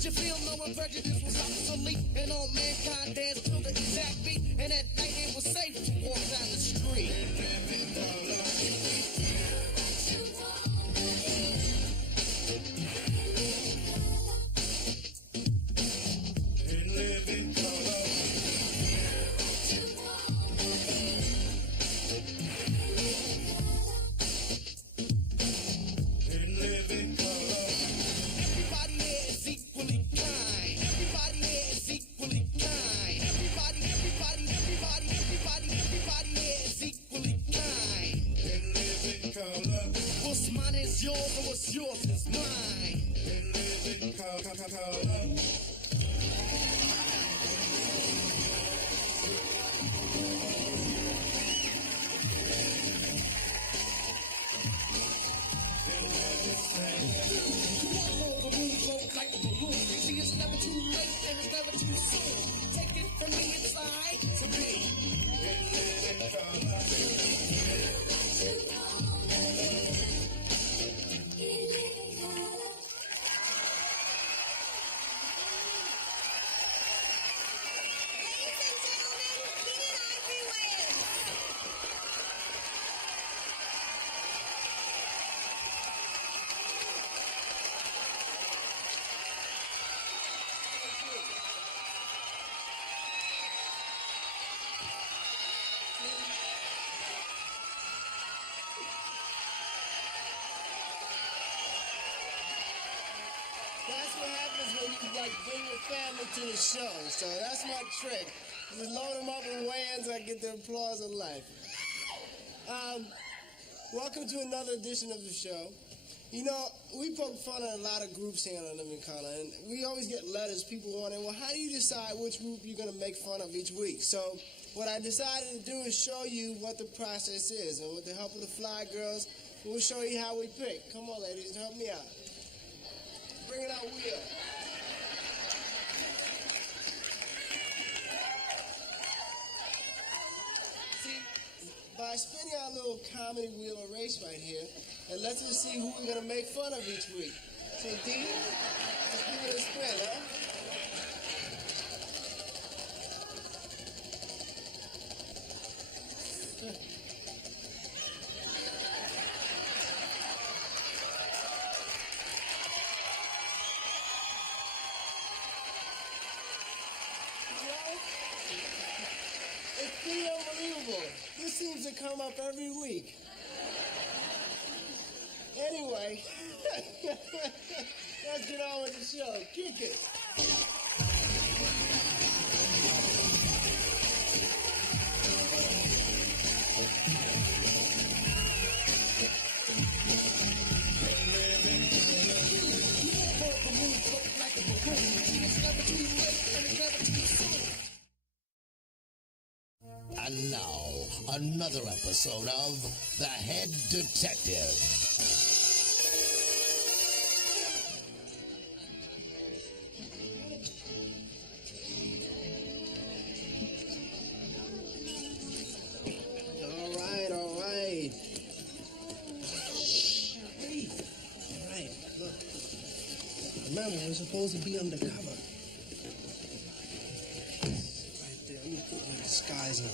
Did you feel no prejudice was obsolete? And all mankind danced to the exact beat. And at night it was safe to walk down the street. And live in color. And live in color. Everybody here is equally kind. Everybody here is equally kind. Everybody here is equally kind. And live in color. What's mine is yours, and what's yours is mine. And live in color. Like a balloon. See, it's never too late and it's never too soon. Take it from me, it's alright to be. And live in color. That's what happens when you like bring your family to the show. So that's my trick. Just load them up with whans, I get the applause of life. Welcome to another edition of the show. You know, we poke fun at a lot of groups here on Living Color, and we always get letters, people wanting, well, how do you decide which group you're going to make fun of each week? So what I decided to do is show you what the process is, and with the help of the Fly Girls, we'll show you how we pick. Come on, ladies, help me out. Bring it out, Wheel. See, by spinning our little comedy wheel erase right here, it lets us see who we're going to make fun of each week. So, D, let's give it a spin, huh? It's pretty unbelievable. This seems to come up every week. Anyway, let's get on with the show. Kick it. And now, another episode of The Head Detective. All right. Shh, breathe. All right, look. Remember, we're supposed to be undercover. Right there, I'm gonna put my disguise on.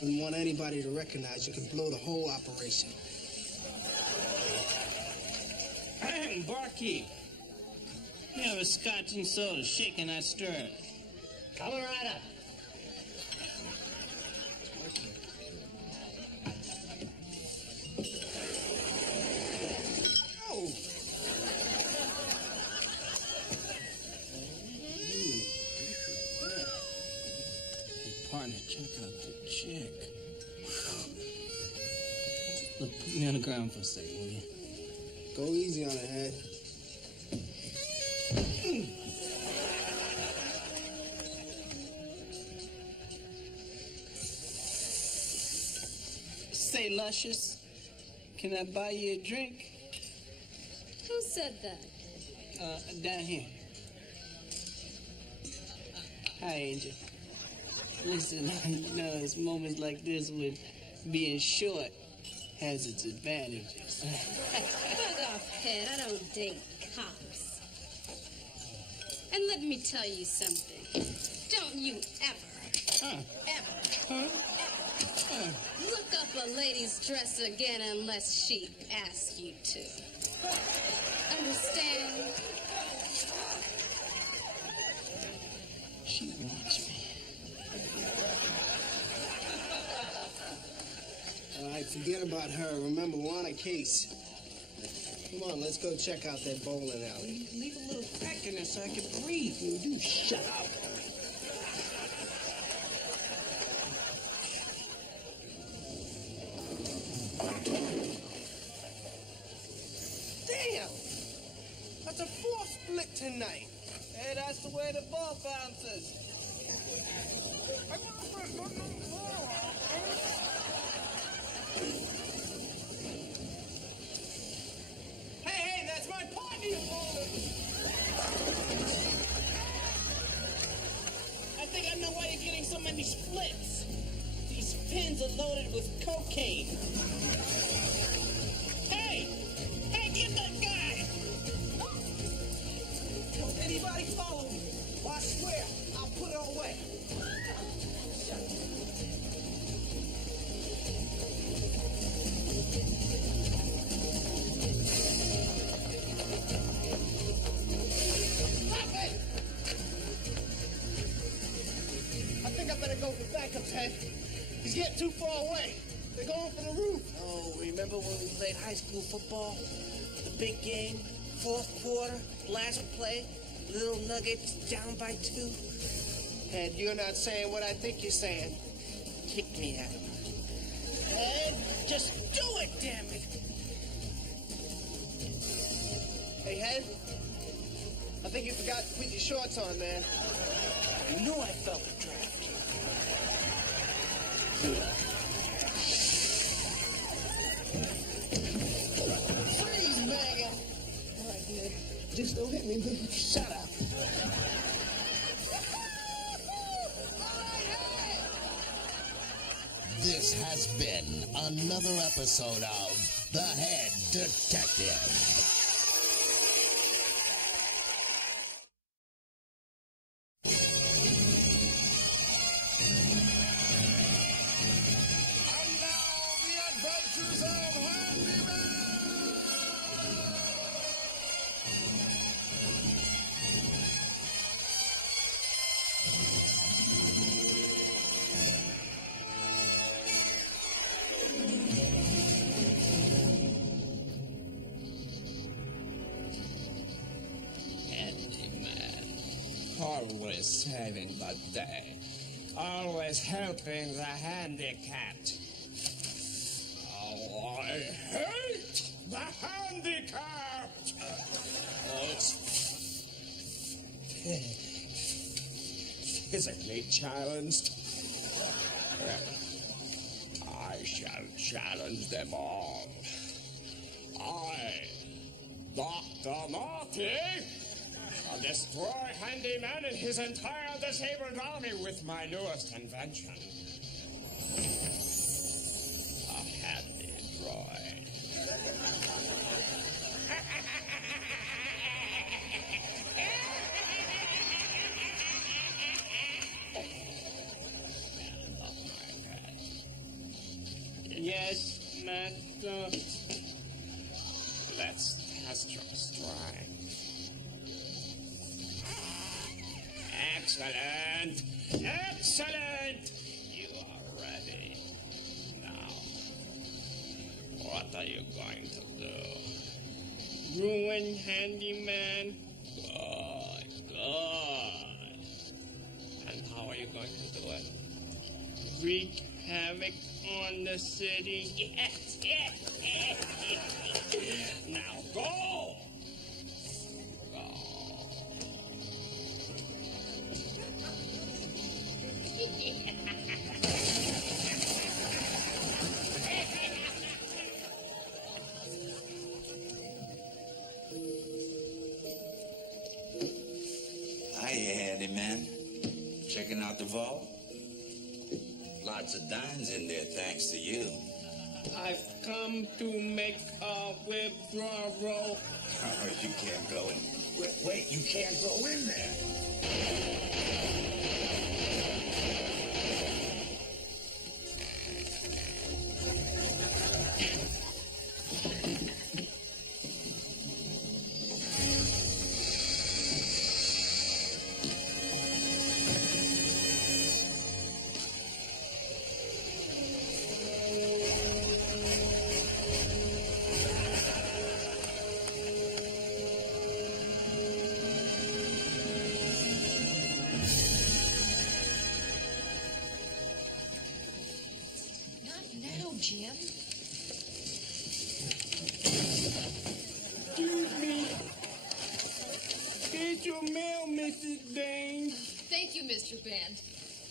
When you want anybody to recognize, you can blow the whole operation. Barkeep, you have a scotch and soda, shaking that stirring. Coming right up. Oh! Hey, partner, check out the chick. Look, put me on the ground for a second, will you? Go easy on her head. Say, Luscious, can I buy you a drink? Who said that? Down here. Hi, Angel. Listen, you know, it's moments like this when being short has its advantages. Fuck off, Pet. I don't date cops. And let me tell you something. Don't you ever look up a lady's dress again unless she asks you to. Understand? She wants me. All right, forget about her. Remember, we're on a case. Come on, let's go check out that bowling alley. Leave a little crack in there so I can breathe. You shut up. Damn! That's a 4th split tonight. Hey, that's the way the ball bounces. Hey, that's my partner you bowling. I think I know why you're getting so many splits. These pins are loaded with cocaine. Hey! Hey, get that guy! Don't anybody follow me. Or I swear, I'll put it away. Stop it! I think I better go for backups, Head. He's getting too far away. They're going for the roof. Oh, remember when we played high school football? The big game, 4th quarter, last play, Little Nuggets down by 2. Head, you're not saying what I think you're saying. Kick me out. Ed, just do it, damn it. Hey, Head, I think you forgot to put your shorts on, man. You knew I felt the draft. Freeze, Megan. All right, man. Just don't hit me. Shut up. This has been another episode of The Head Detective. And now, the adventures of Handyman! Handyman, always saving the day, always helping the handicapped. Oh, I hate the handicapped! Oh, it's physically challenged. I shall challenge them all. I, Dr. Marty, I'll destroy Handyman and his entire disabled army with my newest invention. A handy droid. Man, love my pet. Yes, Master. Let's test your strength. Excellent! Excellent! You are ready. Now, what are you going to do? Ruin Handyman. Good, good. And how are you going to do it? Wreak havoc on the city. Yes, yes, yes. Now go! Go. Hiya, handyman. Checking out the vault? Lots of dimes in there, thanks to you. I've come to make a withdrawal. Oh, you can't go in. Wait, you can't go in there. Jim? Excuse me. Here's your mail, Mrs. Dane. Thank you, Mr. Band.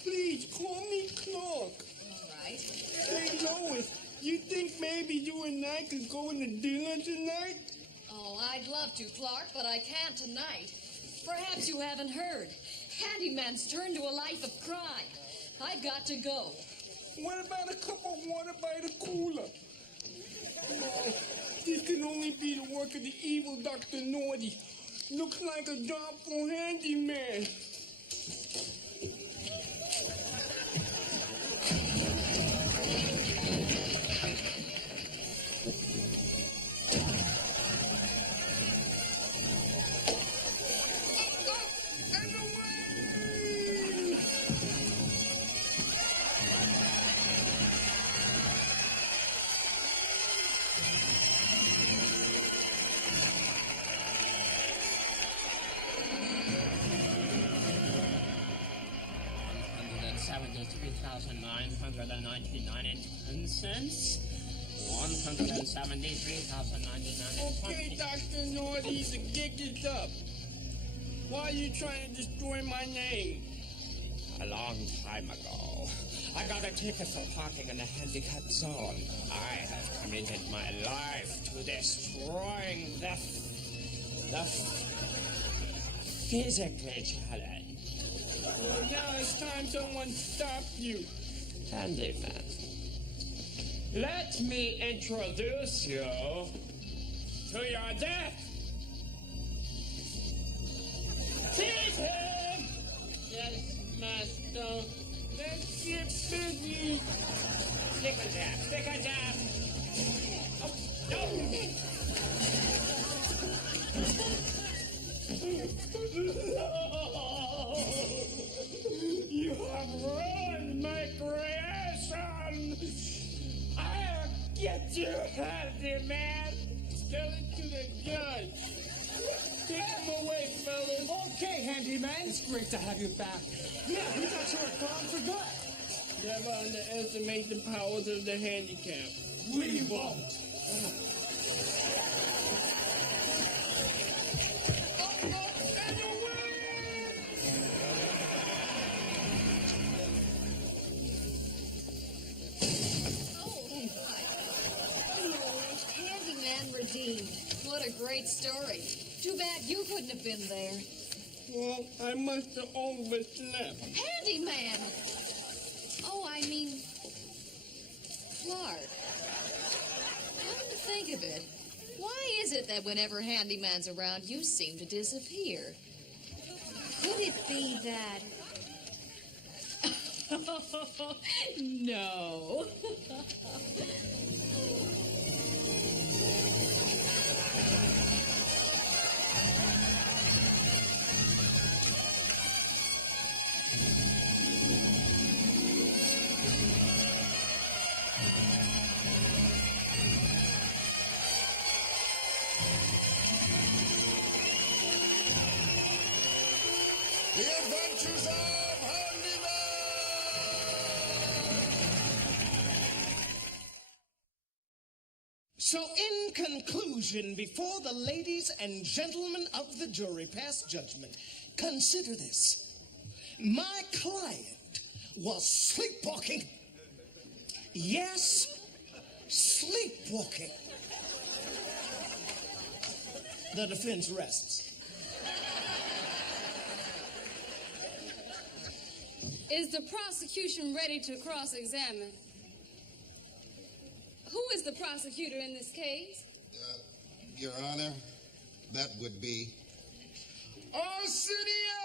Please call me Clark. All right. Hey, Lois, you think maybe you and I could go to dinner tonight? Oh, I'd love to, Clark, but I can't tonight. Perhaps you haven't heard. Handyman's turned to a life of crime. I've got to go. What about a cup of water by the cooler? Oh, this can only be the work of the evil Dr. Naughty. Looks like a job for handyman. $173,999.10. $173,099. Okay, Dr. Naughty, the gig is up. Why are you trying to destroy my name? A long time ago, I got a ticket for parking in the handicapped zone. I have committed my life to destroying the physically challenged. Well, now it's time someone stopped you. Handyman. Let me introduce you to your death. Seize him! Yes, master. Let's get busy. Stick a jab, stick a jab. Oh, no! You have ruined my creation! I'll get you, handyman! Tell it to the judge! Take him away, fellas! Okay, handyman, it's great to have you back. Yeah, we thought you were gone for good. Never underestimate the powers of the handicap. We won't. Redeemed. What a great story. Too bad you couldn't have been there. Well, I must have overslept. Handyman! Oh, I mean, Clark. Come to think of it, why is it that whenever Handyman's around, you seem to disappear? Could it be that... No. The Adventures of Handyman! So, in conclusion, before the ladies and gentlemen of the jury pass judgment, consider this. My client was sleepwalking. Yes, sleepwalking. The defense rests. Is the prosecution ready to cross-examine? Who is the prosecutor in this case? Your Honor, that would be... Arsenio!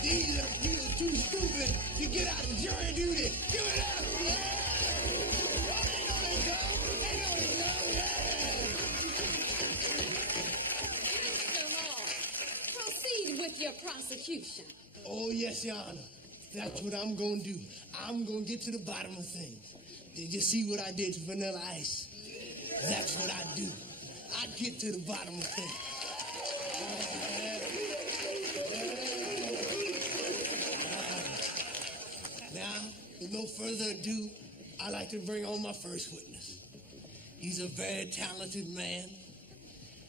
These are people too stupid to get out of jury duty. Give it up! Yeah! They know they go. Mr. Hall, proceed with your prosecution. Oh, yes, Your Honor. That's what I'm going to do. I'm going to get to the bottom of things. Did you see what I did to Vanilla Ice? That's what I do. I get to the bottom of things. Now, with no further ado, I'd like to bring on my first witness. He's a very talented man.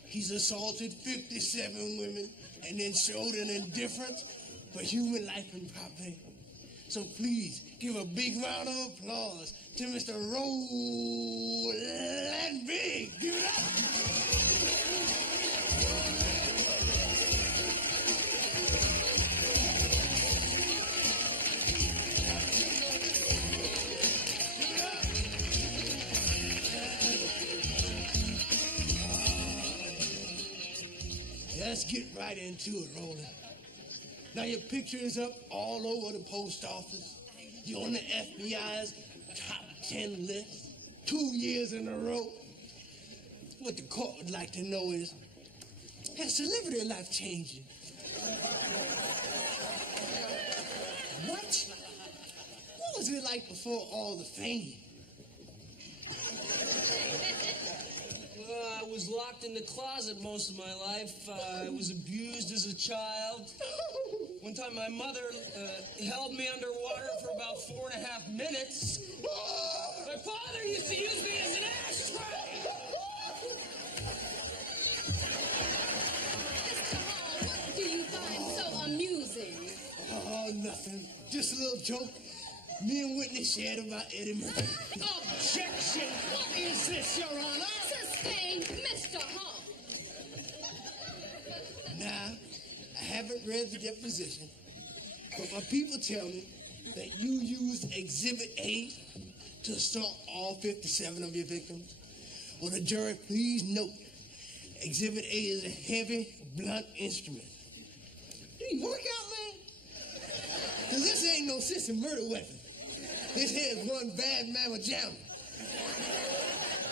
He's assaulted 57 women and then showed an indifference for human life and property. So please give a big round of applause to Mr. Roland Big. Give it up. Let's get right into it, Roland. Now your picture is up all over the post office. You're on the FBI's top 10 list 2 years in a row. What the court would like to know is, has celebrity life changed you? What? What was it like before all the fame? I was locked in the closet most of my life. I was abused as a child. One time my mother held me underwater for about 4.5 minutes. My father used to use me as an ashtray. Mr. Hall, what do you find so amusing? Oh, nothing. Just a little joke me and Whitney shared about Eddie Murphy. Objection! What is this, Your Honor? Sustained, Mr. Hall. Now, I haven't read the deposition, but my people tell me that you used Exhibit A to assault all 57 of your victims. Will the jury please note, Exhibit A is a heavy, blunt instrument. Do you work out, man? Because this ain't no system murder weapon. This here is one bad mamma jamma.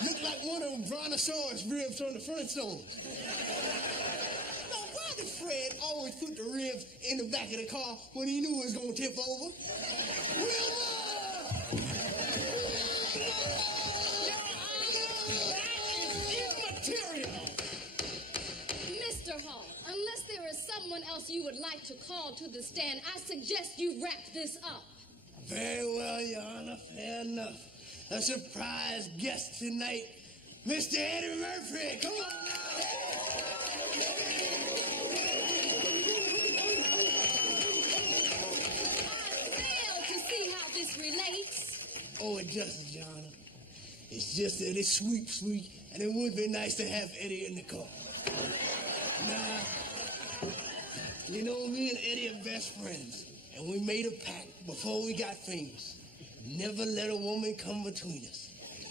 Look like one of them brontosaurus ribs from the Flintstones. Now, why did Fred always put the ribs in the back of the car when he knew it was going to tip over? Wilma! Mr. Hall, unless there is someone else you would like to call to the stand, I suggest you wrap this up. Very well, Your Honor. Fair enough. A surprise guest tonight, Mr. Eddie Murphy. Come on now. I fail to see how this relates. Oh, it doesn't, Your Honor. It's just that it's sweet, and it would be nice to have Eddie in the car. Now, you know, me and Eddie are best friends, and we made a pact before we got famous. Never let a woman come between us.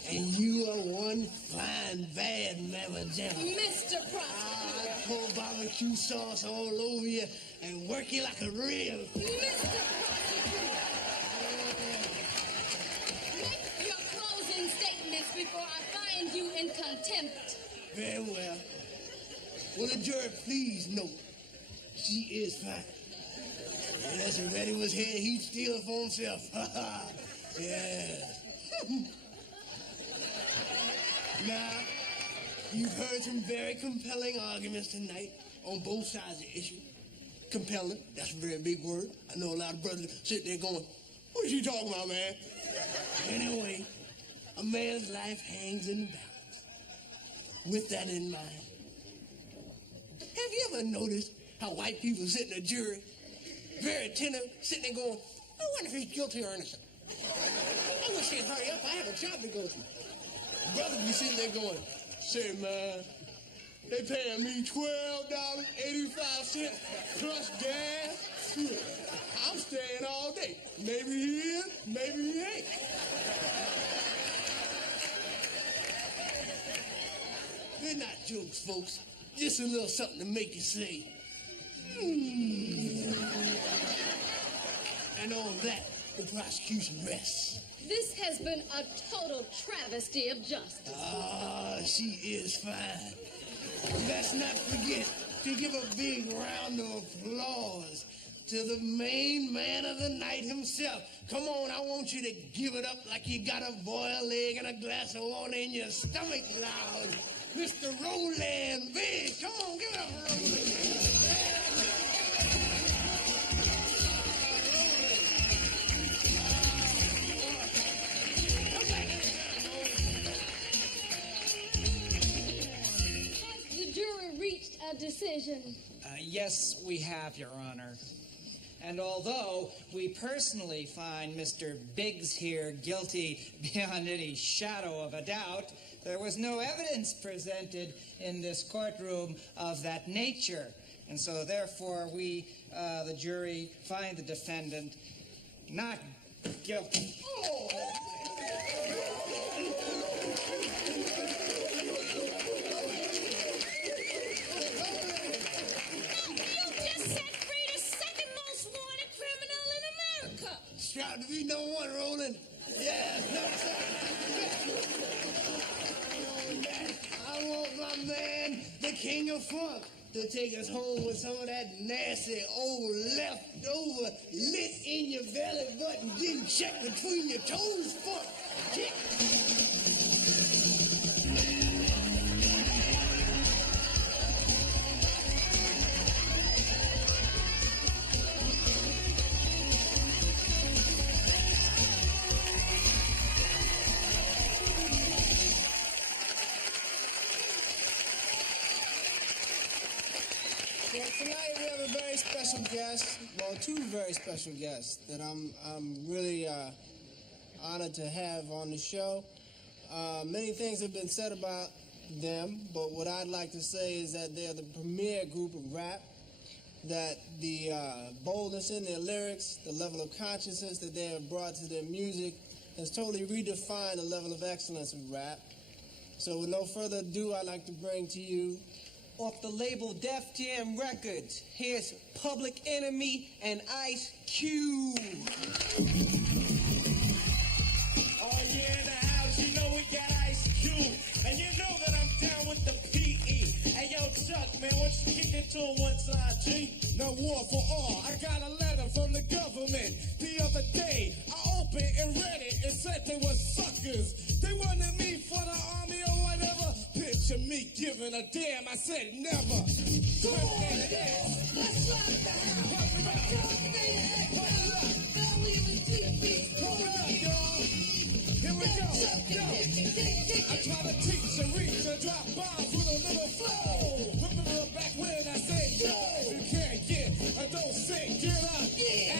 And you are one fine, bad mamma jamma. Mr. Prosecutor. I pour barbecue sauce all over you and work you like a rib. Mr. Prosecutor. Make your closing statements before I find you in contempt. Very well. Will the jury please note, she is fine. Yes, if Eddie was here, he'd steal it for himself. Yes. Now, you've heard some very compelling arguments tonight on both sides of the issue. compelling. That's a very big word. I know a lot of brothers sitting there going, what is he talking about, man? Anyway, a man's life hangs in the balance. With that in mind, have you ever noticed how white people sit in a jury, very attentive, sitting there going, I wonder if he's guilty or innocent. I wish they'd hurry up. I have a job to go to. Brothers be sitting there going, say, man, they paying me $12.85 plus gas. I'm staying all day. Maybe he is, maybe he ain't. They're not jokes, folks. Just a little something to make you say, And on that, the prosecution rests. This has been a total travesty of justice. Ah, she is fine. Let's not forget to give a big round of applause to the main man of the night himself. Come on, I want you to give it up like you got a boiled egg and a glass of water in your stomach loud. Mr. Roland Big. Come on, give it up for Roland. Has the jury reached a decision? Yes, we have, Your Honor. And although we personally find Mr. Biggs here guilty beyond any shadow of a doubt, there was no evidence presented in this courtroom of that nature. And so therefore we, the jury, find the defendant not guilty. Oh. Proud to be no one, Roland. Yeah, no, sir. I want my man, the king of funk, to take us home with some of that nasty old leftover lit in your belly button, getting checked between your toes funk. Kick. Tonight we have a very special guest, well, two very special guests that I'm really honored to have on the show. Many things have been said about them, but what I'd like to say is that they're the premier group of rap, that the boldness in their lyrics, the level of consciousness that they have brought to their music has totally redefined the level of excellence of rap. So with no further ado, I'd like to bring to you, off the label Def Jam Records, here's Public Enemy and Ice Cube. Oh yeah, in the house, you know we got Ice Cube. And you know that I'm down with the PE. Hey yo, Chuck, man, why don't you kick it to one side, G? No war for all. I got a letter from the government the other day. I opened and read it and said they were suckers. They wanted me for the army or whatever. Picture me giving a damn. I said never. Come on, let's rock the house. Here we go. Yo. I try to teach and reach and drop bombs with a little flow. Remember back when I said, yo, you can't get a don't say, get up.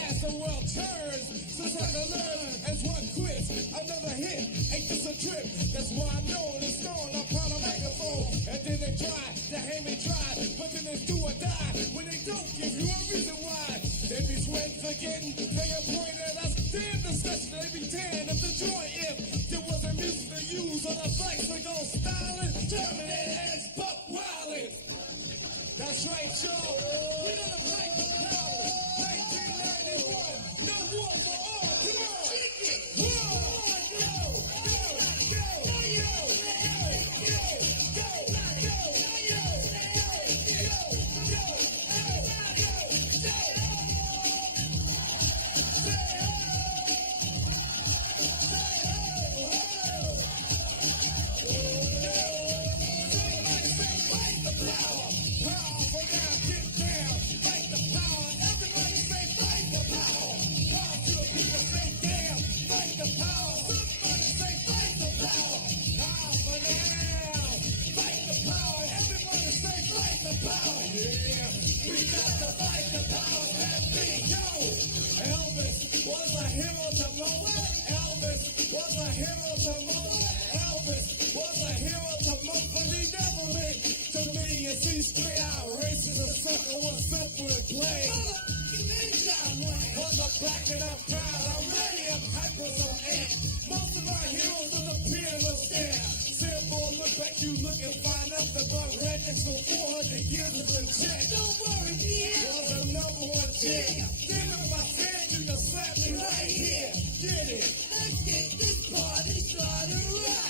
As the world turns, since I can learn as one quits, another hit. Ain't this a trip? That's why I'm known as stone upon a microphone. And then they try to hate me dry, but then it's do or die when they don't give you a reason why. They be sweating, forgetting, they are pointing at us. Damn discussion, they be tearing up the joint if there wasn't music to use on the flex to go styling, terminating, and it's buck wildin'. That's right, y'all. We gonna fight for power. 1991, no war for all. Come on. so 400 years is a check. Don't worry, yeah. Was the number one chick. Give me my hand, you can slap me right here. Get it. Let's get this party started right.